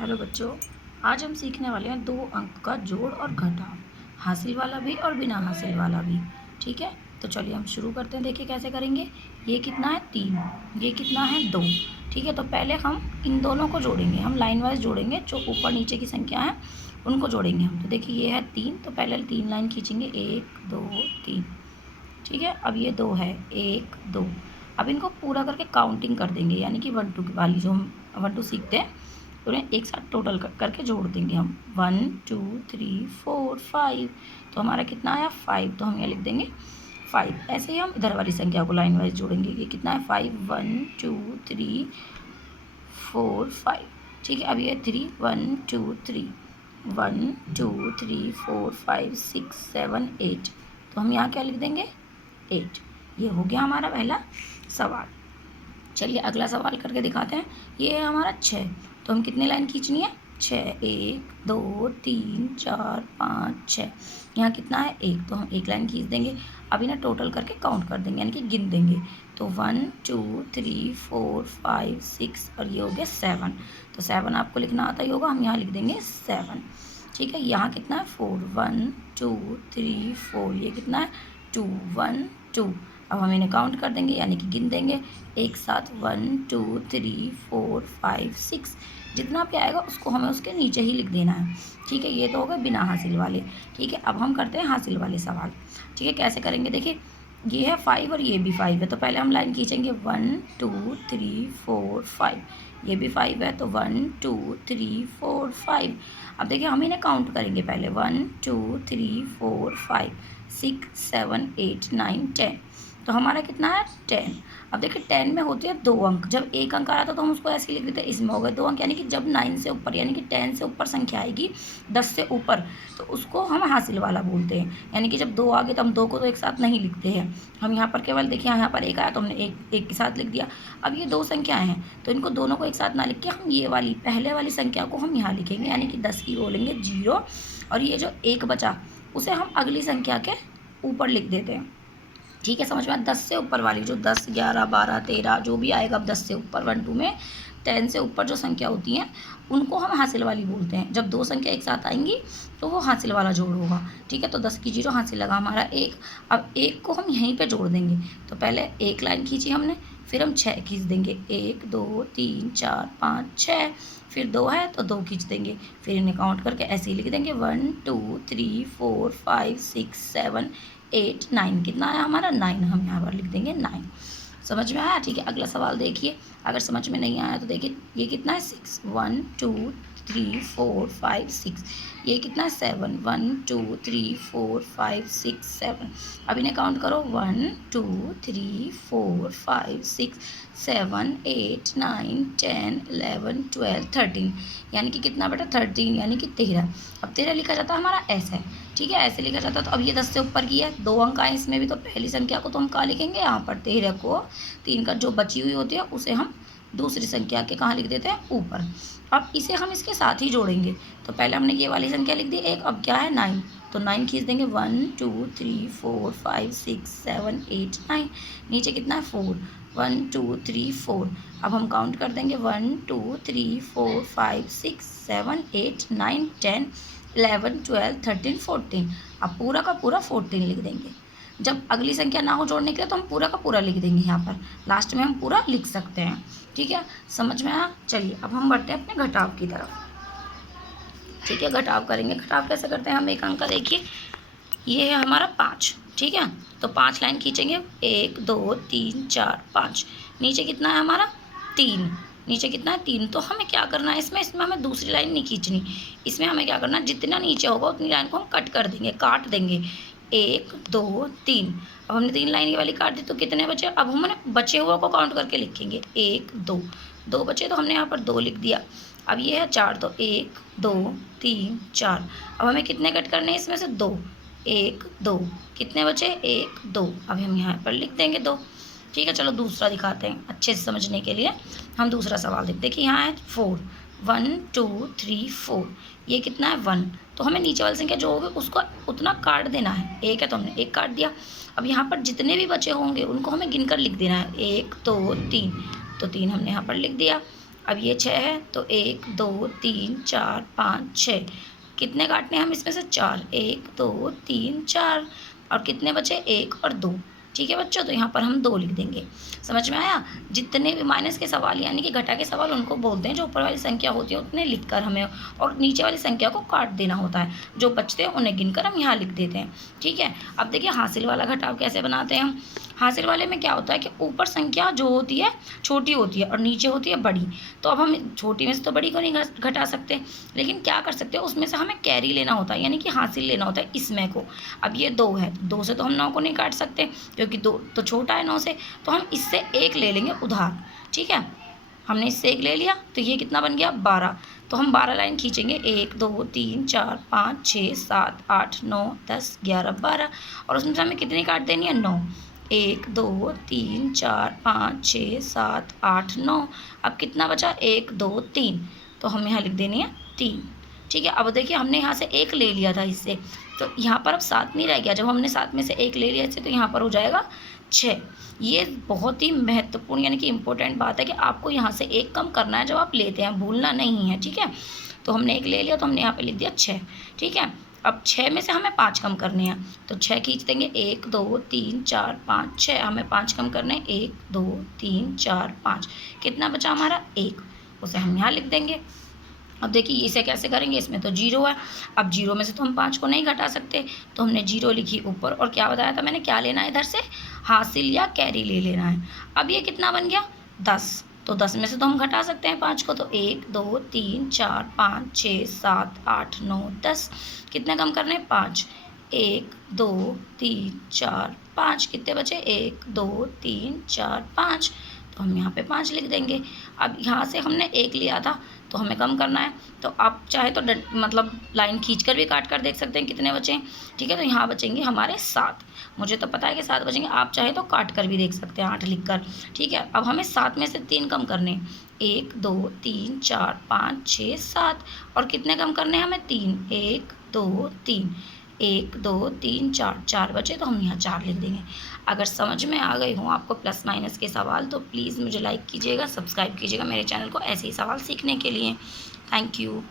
Hello बच्चों, आज हम सीखने वाले हैं 2 अंक का जोड़ और घटाव, हासिल वाला भी और बिना हासिल वाला भी। ठीक है, तो चलिए हम शुरू करते हैं। देखिए कैसे करेंगे। ये कितना है 3, ये कितना है 2। ठीक है, तो पहले हम इन दोनों को जोड़ेंगे, हम लाइन वाइज जोड़ेंगे, जो ऊपर नीचे की संख्या है उनको जोड़ेंगे हम। तो देखिए ये है 3, तो पहले 3 लाइन खींचेंगे, 1 2 3। ठीक है, अब ये 2 है, 1 2। अब इनको पूरा करके काउंटिंग कर देंगे, यानी कि 1 2 वाली जो हम 1 2 सीखते हैं, तो उन्हें एक साथ टोटल करके जोड़ देंगे हम। 1 2 3 4 5। तो हमारा कितना आया 5, तो हम यहाँ लिख देंगे 5। ऐसे ही हम इधर वाली संख्या को लाइन वाइज जोड़ेंगे। ये कितना है 5, 1 2 3 4 5। ठीक है, अब ये 3 1 2 3 1 2 3 4 5 6 7 8। तो हम यहाँ क्या लिख देंगे 8। ये हो गया हमारा पहला सवाल। चलिए अगला सवाल करके दिखाते हैं। ये है हमारा 6, तो हम कितनी लाइन खींचनी है 6, 1 2 3 4 5 6। यहाँ कितना है 1, तो हम एक लाइन खींच देंगे। अभी ना टोटल करके काउंट कर देंगे, यानी कि गिन देंगे। तो 1 2 3 4 5 6 और ये हो गया 7। तो 7 आपको लिखना आता ही होगा, हम यहाँ लिख देंगे 7। ठीक है, यहाँ कितना है 4, 1 2 3 4। ये कितना है 2 1 2। अब हम इन्हें काउंट कर देंगे, यानी कि गिन देंगे एक साथ। 1 2 3 4 5 6। जितना भी आएगा उसको हमें उसके नीचे ही लिख देना है। ठीक है, ये तो हो गए बिना हासिल वाले। ठीक है, अब हम करते हैं हासिल वाले सवाल। ठीक है, कैसे करेंगे। देखिए ये है 5 और ये भी 5 है, तो पहले हम लाइन खींचेंगे 1 2 3 4 5। ये भी 5 है, तो 1 2 3 4 5। अब देखिए हम इन्हें काउंट करेंगे पहले। 1 2 3 4 5 6 7 8 9 10। तो हमारा कितना है 10। अब देखिए 10 में होते हैं 2 अंक। जब एक अंक आ रहा था तो हम उसको ऐसे लिख देते हैं, इसमें हो गए 2 अंक। यानी कि जब 9 से ऊपर, यानी कि 10 से ऊपर संख्या आएगी, 10 से ऊपर, तो उसको हम हासिल वाला बोलते हैं। यानी कि जब 2 आ गए तो हम 2 को तो एक साथ नहीं लिखते हैं, हम यहाँ पर केवल देखिए यहाँ पर 1 आया तो हमने एक के साथ लिख दिया। अब ये 2 संख्याएँ हैं, तो इनको दोनों को एक साथ ना लिख के हम ये वाली पहले वाली संख्या को हम यहाँ लिखेंगे, यानी कि 10 की बोलेंगे 0। और ये जो 1 बचा उसे हम अगली संख्या के ऊपर लिख देते हैं। ठीक है, समझ में। 10 से ऊपर वाली जो 10 11 12 13 जो भी आएगा, अब 10 से ऊपर 1 2 में 10 से ऊपर जो संख्या होती हैं उनको हम हासिल वाली बोलते हैं। जब 2 संख्या एक साथ आएंगी तो वो हासिल वाला जोड़ होगा। ठीक है, तो 10 की 0 हासिल लगा हमारा 1। अब 1 को हम यहीं पे जोड़ देंगे। तो पहले एक लाइन खींची हमने, फिर हम 6 खींच देंगे, 1 2 3 4 5 6। फिर 2 है तो 2 खींच देंगे, फिर इन्हें काउंट करके ऐसे ही लिख देंगे 1 2 3 4 5 6 7 8 9। कितना आया हमारा 9, हम यहाँ पर लिख देंगे 9। समझ में आया। ठीक है, अगला सवाल देखिए। अगर समझ में नहीं आया तो देखिए ये कितना है 6, 1 2 3 4 5 6। ये कितना है 7, 1 2 3 4 5 6 7। अब इन्हें काउंट करो 1 2 3 4 5 6 7 8 9 10 11 12 13। यानी कि कितना बेटा 13, यानी कि 13। अब 13 लिखा जाता है हमारा ऐसे। ठीक है, ऐसे लिखा जाता है। तो अब ये 10 से ऊपर की है, 2 अंक आए इसमें भी, तो पहली संख्या को तो हम कहाँ लिखेंगे यहाँ पर 13 को। 3 का जो बची हुई होती है उसे हम दूसरी संख्या के कहाँ लिख देते हैं ऊपर। अब इसे हम इसके साथ ही जोड़ेंगे। तो पहले हमने ये वाली संख्या लिख दी 1, अब क्या है 9, तो 9 खींच देंगे 1 2 3 4 5 6 7 8 9। नीचे कितना है 4, 1 2 3 4। अब हम काउंट कर देंगे 1 2 3 4 5 6 7 8 9 10 11 12 13 14। अब पूरा का पूरा 14 लिख देंगे। जब अगली संख्या ना हो जोड़ने के लिए तो हम पूरा का पूरा लिख देंगे, यहाँ पर लास्ट में हम पूरा लिख सकते हैं। ठीक है, समझ में आया। चलिए अब हम बढ़ते हैं अपने घटाव की तरफ। ठीक है, घटाव करेंगे। घटाव कैसे करते हैं हम, एक अंक का देखिए, ये है हमारा 5। ठीक है, तो 5 लाइन खींचेंगे, 1 2 3 4 5। नीचे कितना है हमारा 3, नीचे कितना है 3। तो हमें क्या करना है इसमें हमें दूसरी लाइन नहीं खींचनी। इसमें हमें क्या करना है, जितना नीचे होगा उतनी लाइन को हम कट कर देंगे, काट देंगे। 1 2 3। अब हमने 3 लाइन ये वाली काट दी, तो कितने बचे। अब हमने बचे हुए को काउंट करके लिखेंगे, 1 2। 2 बचे तो हमने यहाँ पर 2 लिख दिया। अब ये है 4, तो 1 2 3 4। अब हमें कितने कट करने हैं इसमें से 2, 1 2। कितने बचे 1 2। अब हम यहाँ पर लिख देंगे 2। ठीक है, चलो दूसरा दिखाते हैं अच्छे से समझने के लिए। हम दूसरा सवाल देखते हैं कि यहाँ है 4, 1 2 3 4। ये कितना है 1, तो हमें नीचे वाली संख्या जो होगी उसको उतना काट देना है। 1 है तो हमने 1 काट दिया। अब यहाँ पर जितने भी बचे होंगे उनको हमें गिनकर लिख देना है, 1 2 3। तो 3 हमने यहाँ पर लिख दिया। अब ये 6 है तो 1 2 3 4 5 6, कितने काटने हैं हम इसमें से 4, 1 2 3 4, और कितने बचे 1 और 2। ठीक है बच्चों, तो यहाँ पर हम 2 लिख देंगे। समझ में आया? जितने भी माइनस के सवाल यानी कि घटा के सवाल उनको बोलते हैं जो ऊपर वाली संख्या होती है उतने लिखकर हमें और नीचे वाली संख्या को काट देना होता है, जो बचते हैं उन्हें गिनकर हम यहाँ लिख देते हैं। ठीक है, अब देखिए हासिल वाला घटाव कैसे बनाते हैं हम। हासिल वाले में क्या होता है कि ऊपर संख्या जो होती है छोटी होती है और नीचे होती है बड़ी, तो अब हम छोटी में से तो बड़ी को नहीं घटा सकते, लेकिन क्या कर सकते हैं उसमें से हमें कैरी लेना होता है यानी कि हासिल लेना होता है इसमें को। अब ये 2 है, 2 से तो हम 9 को नहीं काट सकते क्योंकि 2 तो छोटा है 9 से, तो हम इससे 1 ले लेंगे उधार। ठीक है, हमने इससे 1 ले लिया तो ये कितना बन गया 12, तो हम 12 लाइन खींचेंगे 1 2 3 4 5 6 7 8 9 10 11 12, और उसमें से हमें कितनी काट देनी है 9, 1 2 3 4 5 6 7 8 9। अब कितना बचा 1 2 3, तो हम यहाँ लिख देनी है 3। ठीक है, अब देखिए हमने यहाँ से 1 ले लिया था इससे, तो यहाँ पर अब 7 नहीं रह गया। जब हमने 7 में से 1 ले लिया इससे तो यहाँ पर हो जाएगा 6। ये बहुत ही महत्वपूर्ण यानी कि इम्पोर्टेंट बात है कि आपको यहाँ से 1 कम करना है जब आप लेते हैं, भूलना नहीं है। ठीक है, तो हमने 1 ले लिया तो हमने यहाँ पे लिख दिया 6। ठीक है, अब 6 में से हमें 5 कम करने हैं, तो 6 खींच देंगे 1 2 3 4 5 6, हमें 5 कम करने हैं 1 2 3 4 5, कितना बचा हमारा 1, उसे हम यहाँ लिख देंगे। अब देखिए इसे कैसे करेंगे, इसमें तो 0 है, अब 0 में से तो हम 5 को नहीं घटा सकते, तो हमने 0 लिखी ऊपर, और क्या बताया था मैंने क्या लेना है इधर से, हासिल या कैरी ले लेना है। अब ये कितना बन गया 10, तो 10 में से तो हम घटा सकते हैं 5 को, तो 1 2 3 4 5 6 7 8 9 10, कितने कम करने हैं 5, 1 2 3 4 5, कितने बचे 1 2 3 4 5, तो हम यहाँ पे 5 लिख देंगे। अब यहाँ से हमने 1 लिया था तो हमें कम करना है, तो आप चाहे तो मतलब लाइन खींचकर भी काट कर देख सकते हैं कितने बचे। ठीक है, तो यहाँ बचेंगे हमारे 7, मुझे तो पता है कि 7 बचेंगे, आप चाहे तो काट कर भी देख सकते हैं 8 लिख कर। ठीक है, अब हमें 7 में से 3 कम करने, 1 2 3 4 5 6 7, और कितने कम करने हैं हमें 3, 1 2 3, 1 2 3 4, 4 बचे तो हम यहाँ 4 लिख देंगे। अगर समझ में आ गई हों आपको प्लस माइनस के सवाल तो प्लीज़ मुझे लाइक कीजिएगा, सब्सक्राइब कीजिएगा मेरे चैनल को ऐसे ही सवाल सीखने के लिए। Thank you.